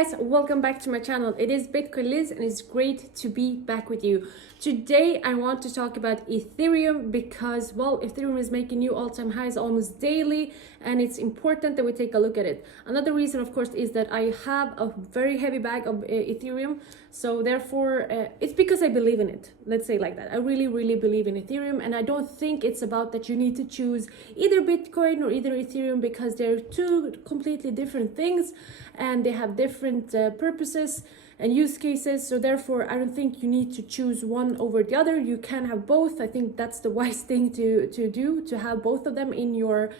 Guys, welcome back to my channel. It is Bitcoin Liz and it's great to be back with you. Today I want to talk about Ethereum because, well, Ethereum is making new all-time highs almost daily and it's important that we take a look at it. Another reason, of course, is that I have a very heavy bag of Ethereum, so therefore it's because I believe in it. Let's say like that. I really believe in Ethereum, and I don't think it's about that you need to choose either Bitcoin or either Ethereum, because they're two completely different things and they have different purposes and use cases. So therefore I don't think you need to choose one over the other. You can have both. I think that's the wise thing to do, to have both of them in your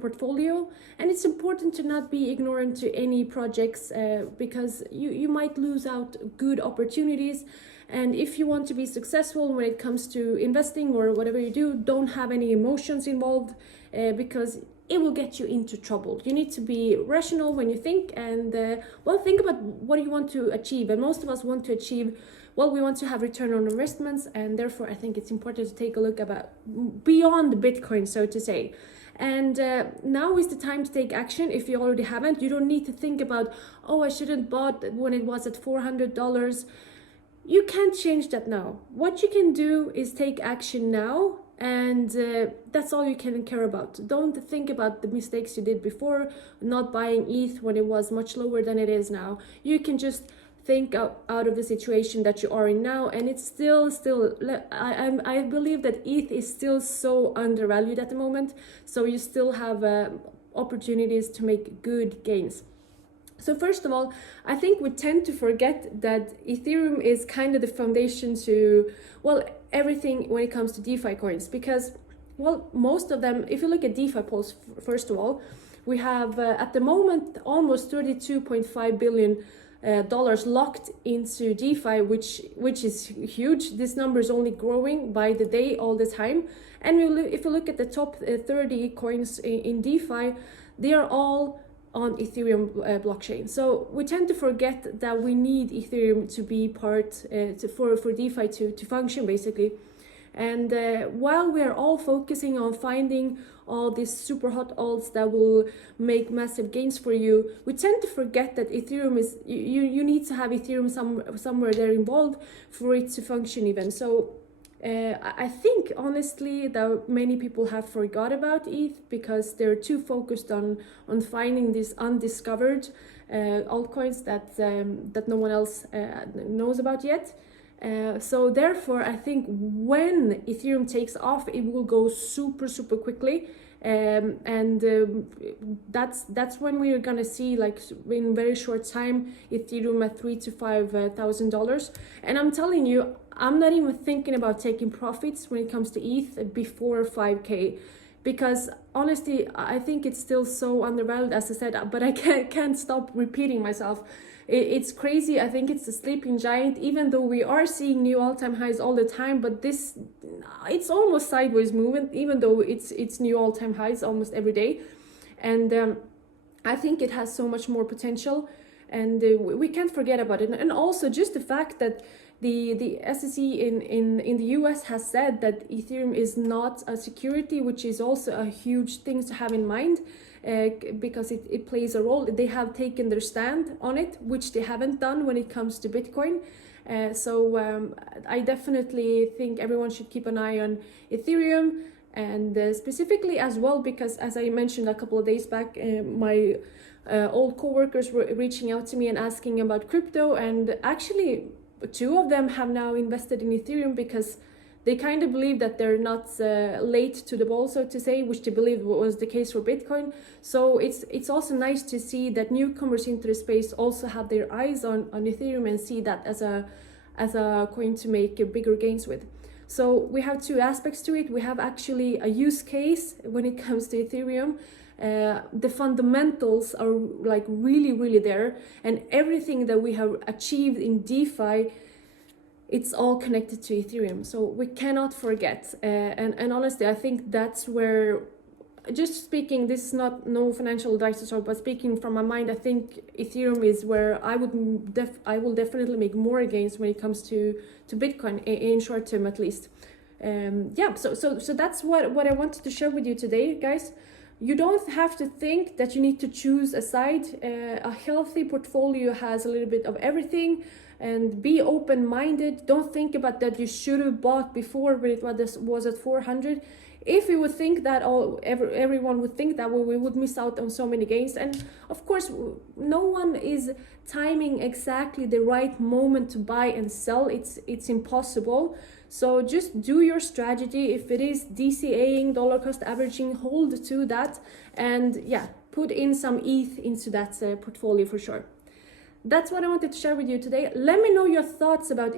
portfolio. And it's important to not be ignorant to any projects because you might lose out good opportunities. And if you want to be successful when it comes to investing or whatever you do, don't have any emotions involved because it will get you into trouble. You need to be rational when you think, and well, think about what you want to achieve. And most of us want to achieve, well, we want to have return on investments, and therefore I think it's important to take a look about beyond Bitcoin, so to say. And now is the time to take action. If you already haven't, you don't need to think about, oh, I shouldn't bought when it was at $400. You can't change that now. What you can do is take action now, and that's all you can care about. Don't think about the mistakes you did before, not buying ETH when it was much lower than it is now. You can just think out of the situation that you are in now, and it's still I believe that ETH is still so undervalued at the moment, so you still have opportunities to make good gains. So first of all, I think we tend to forget that Ethereum is kind of the foundation to, well, everything when it comes to DeFi coins, because, well, most of them, if you look at DeFi pools, first of all, we have at the moment almost $32.5 billion dollars locked into DeFi, which is huge. This number is only growing by the day, all the time. And if you look at the top 30 coins in DeFi, they are all on Ethereum blockchain. So we tend to forget that we need Ethereum to be part for DeFi to function, basically. And while we are all focusing on finding all these super hot alts that will make massive gains for you, we tend to forget that Ethereum is, you need to have Ethereum somewhere there involved for it to function even. So I think honestly that many people have forgot about ETH because they're too focused on finding these undiscovered altcoins that no one else knows about yet. So therefore I think when Ethereum takes off, it will go super quickly, and that's when we are gonna see, like, in very short time, Ethereum at $3,000 to $5,000. And I'm telling you, I'm not even thinking about taking profits when it comes to ETH before 5K, because honestly I think it's still so undervalued, as I said, but I can't stop repeating myself. It's crazy. I think it's a sleeping giant, even though we are seeing new all-time highs all the time, but it's almost sideways movement, even though it's new all-time highs almost every day. And I think it has so much more potential, and we can't forget about it. And also just the fact that the SEC in the US has said that Ethereum is not a security, which is also a huge thing to have in mind, because it plays a role. They have taken their stand on it, which they haven't done when it comes to Bitcoin. So I definitely think everyone should keep an eye on Ethereum, and specifically as well, because as I mentioned a couple of days back, my old co-workers were reaching out to me and asking about crypto, and actually two of them have now invested in Ethereum because they kind of believe that they're not late to the ball, so to say, which they believe was the case for Bitcoin. So it's also nice to see that newcomers into the space also have their eyes on Ethereum and see that as a coin to make bigger gains with. So we have two aspects to it. We have actually a use case when it comes to Ethereum. The fundamentals are like really there, and everything that we have achieved in DeFi, it's all connected to Ethereum, so we cannot forget. And honestly, I think that's where, just speaking, this is no financial advice at all, but speaking from my mind, I think Ethereum is where I will definitely make more gains when it comes to Bitcoin in short term, at least. Yeah, so that's what I wanted to share with you today, guys. You don't have to think that you need to choose a side. A healthy portfolio has a little bit of everything, and be open-minded. Don't think about that you should have bought before when it was at 400. If we would think that, everyone would think that, we would miss out on so many gains. And of course, no one is timing exactly the right moment to buy and sell. It's impossible. So just do your strategy. If it is DCAing, dollar cost averaging, hold to that, and yeah, put in some ETH into that portfolio for sure. That's what I wanted to share with you today. Let me know your thoughts about